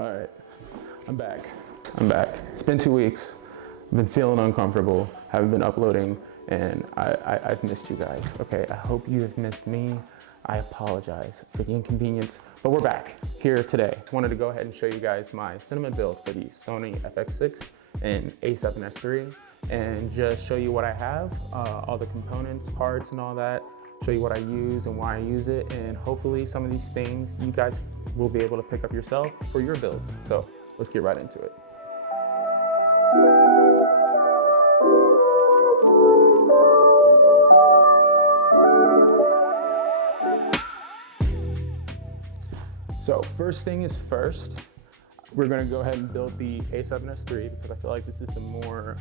All right, I'm back. It's been 2 weeks. I've been feeling uncomfortable, haven't been uploading, and I've missed you guys. Okay, I hope you have missed me. I apologize for the inconvenience, but we're back here today. Wanted to go ahead and show you guys my cinema build for the Sony FX6 and A7SIII, and just show you what I have, all the components, parts, and all that. Show you what I use and why I use it, and hopefully some of these things you guys will be able to pick up yourself for your builds. So let's get right into it. So first thing is first, we're gonna go ahead and build the A7SIII because I feel like this is the more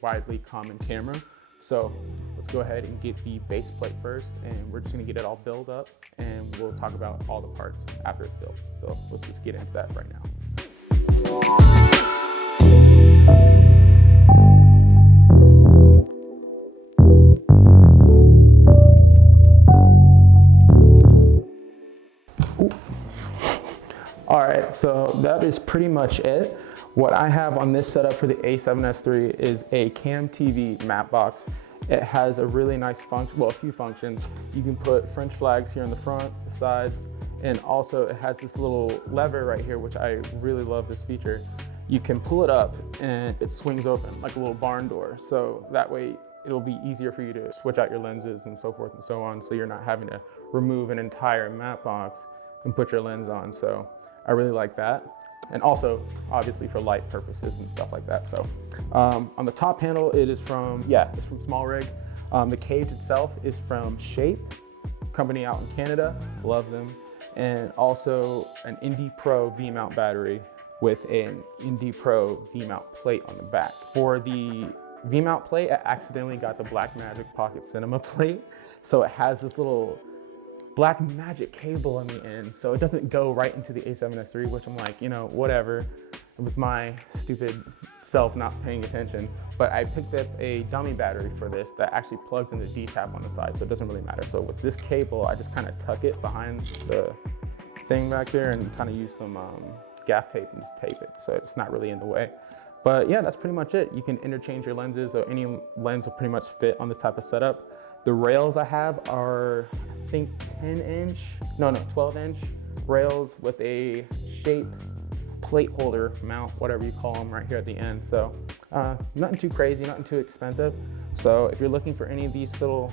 widely common camera. So let's go ahead and get the base plate first, and we're just gonna get it all built up, and we'll talk about all the parts after it's built. So let's just get into that right now. All right, so that is pretty much it. What I have on this setup for the A7SIII is a Cam TV matte box. It has a really nice function, well, a few functions. You can put French flags here in the front, the sides, and also it has this little lever right here, which I really love this feature. You can pull it up and it swings open like a little barn door. So that way it'll be easier for you to switch out your lenses and so forth and so on. So you're not having to remove an entire matte box and put your lens on. So I really like that. And also, obviously, for light purposes and stuff like that. So, on the top panel, it's from smallrig. The cage itself is from Shape, company out in Canada. Love them. And also an Indy Pro V-mount battery with an Indy Pro V-mount plate on the back. For the V-mount plate, I accidentally got the Blackmagic Pocket Cinema plate. So it has this little Blackmagic cable on the end, so it doesn't go right into the A7SIII, which I'm like, you know, whatever. It was my stupid self not paying attention. But I picked up a dummy battery for this that actually plugs into D-tap on the side, so it doesn't really matter. So with this cable, I just kind of tuck it behind the thing back there and kind of use some gaff tape and just tape it, so it's not really in the way. But yeah, that's pretty much it. You can interchange your lenses, so any lens will pretty much fit on this type of setup. The rails I have are, I think 12-inch rails with a Shape plate holder mount, whatever you call them, right here at the end. So nothing too crazy, nothing too expensive. So if you're looking for any of these little,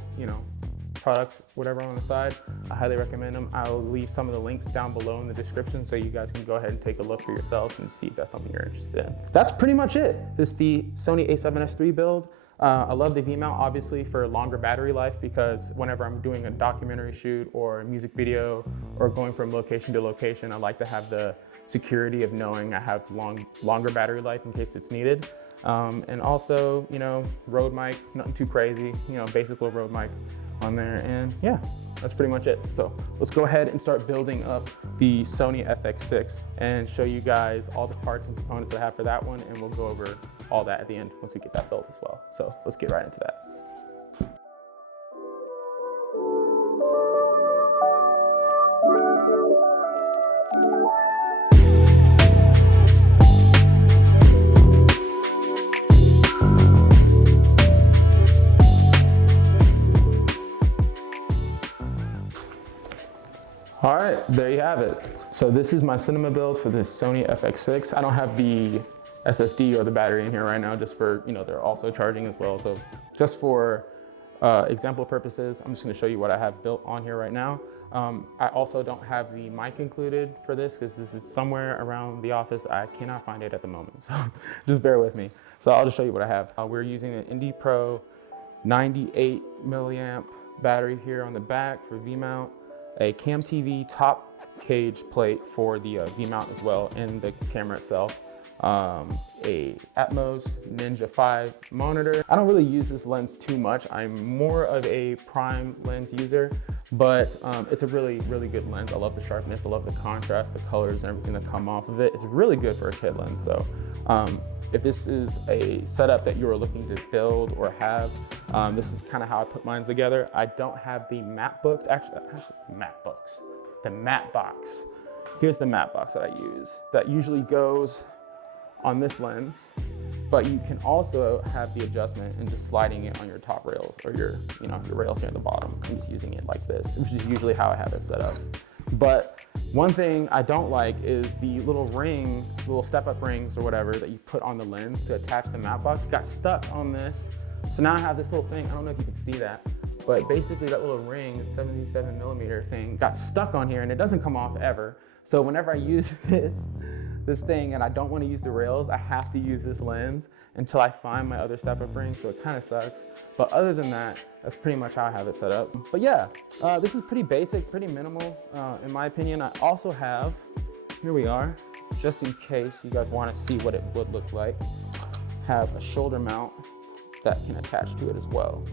products, whatever on the side, I highly recommend them. I'll leave some of the links down below in the description so you guys can go ahead and take a look for yourself and see if that's something you're interested in. That's pretty much it. This is the Sony A7SIII build. I love the V-mount, obviously, for longer battery life, because whenever I'm doing a documentary shoot or a music video or going from location to location, I like to have the security of knowing I have longer battery life in case it's needed. And also, Rode mic, nothing too crazy, basic little Rode mic on there. And yeah, that's pretty much it. So let's go ahead and start building up the Sony FX6 and show you guys all the parts and components that I have for that one, and we'll go over all that at the end once we get that built as well. So let's get right into that. All right, there you have it. So this is my cinema build for the Sony FX6. I don't have the SSD or the battery in here right now, just for, they're also charging as well. So just for example purposes, I'm just gonna show you what I have built on here right now. I also don't have the mic included for this because this is somewhere around the office. I cannot find it at the moment, so just bear with me. So I'll just show you what I have. We're using an Indy Pro 98 milliamp battery here on the back for V-mount, a Cam TV top cage plate for the V-mount as well, and the camera itself. A Atmos Ninja 5 monitor. I don't really use this lens too much. I'm more of a prime lens user, but it's a really, really good lens. I love the sharpness, I love the contrast, the colors, and everything that come off of it. It's really good for a kit lens. So if this is a setup that you are looking to build or have, this is kind of how I put mine together. I don't have the matte books, the matte box. here's the matte box that I use. That usually goes on this lens, but you can also have the adjustment and just sliding it on your top rails or your rails here at the bottom. I'm just using it like this, which is usually how I have it set up. But one thing I don't like is the little ring, little step-up rings or whatever that you put on the lens to attach the matte box got stuck on this. So now I have this little thing, I don't know if you can see that, but basically that little ring, 77mm thing, got stuck on here and it doesn't come off ever. So whenever I use this thing and I don't want to use the rails, I have to use this lens until I find my other step-up ring, so it kind of sucks. But other than that, that's pretty much how I have it set up. But yeah, this is pretty basic, pretty minimal in my opinion. I also have, here we are, just in case you guys want to see what it would look like, have a shoulder mount that can attach to it as well.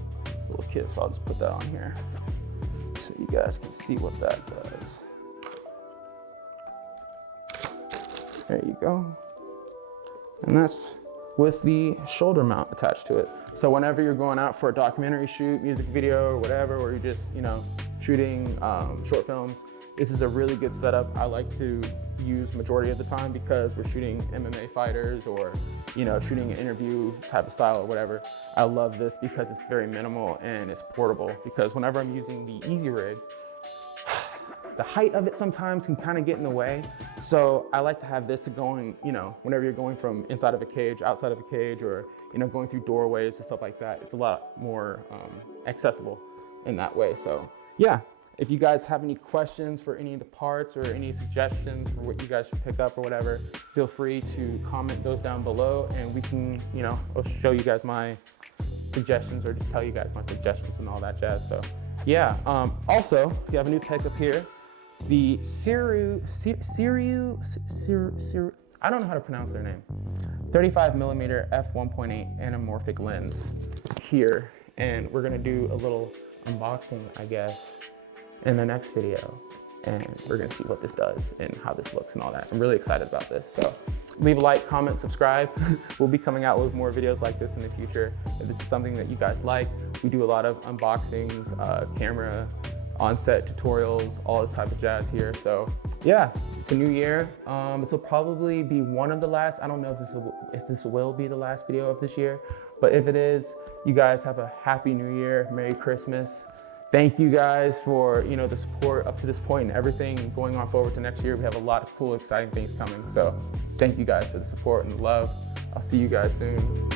Little kit, so I'll just put that on here so you guys can see what that does. There you go. And that's with the shoulder mount attached to it. So whenever you're going out for a documentary shoot, music video or whatever, or you're just, shooting short films, this is a really good setup. I like to use majority of the time because we're shooting MMA fighters or, shooting an interview type of style or whatever. I love this because it's very minimal and it's portable, because whenever I'm using the Easy Rig, the height of it sometimes can kind of get in the way. So I like to have this going, whenever you're going from inside of a cage, outside of a cage, or, going through doorways and stuff like that, it's a lot more accessible in that way. So yeah, if you guys have any questions for any of the parts or any suggestions for what you guys should pick up or whatever, feel free to comment those down below and we can, I'll show you guys my suggestions or just tell you guys my suggestions and all that jazz. So yeah, also, you have a new pickup here. The I don't know how to pronounce their name. 35mm f1.8 anamorphic lens here. And we're gonna do a little unboxing, I guess, in the next video. And we're gonna see what this does and how this looks and all that. I'm really excited about this. So leave a like, comment, subscribe. We'll be coming out with more videos like this in the future. If this is something that you guys like, we do a lot of unboxings, camera, on-set tutorials, all this type of jazz here. So yeah, it's a new year. This will probably be one of the last, I don't know if this will be the last video of this year, but if it is, you guys have a happy new year, Merry Christmas. Thank you guys for the support up to this point and everything going on forward to next year. We have a lot of cool, exciting things coming. So thank you guys for the support and the love. I'll see you guys soon.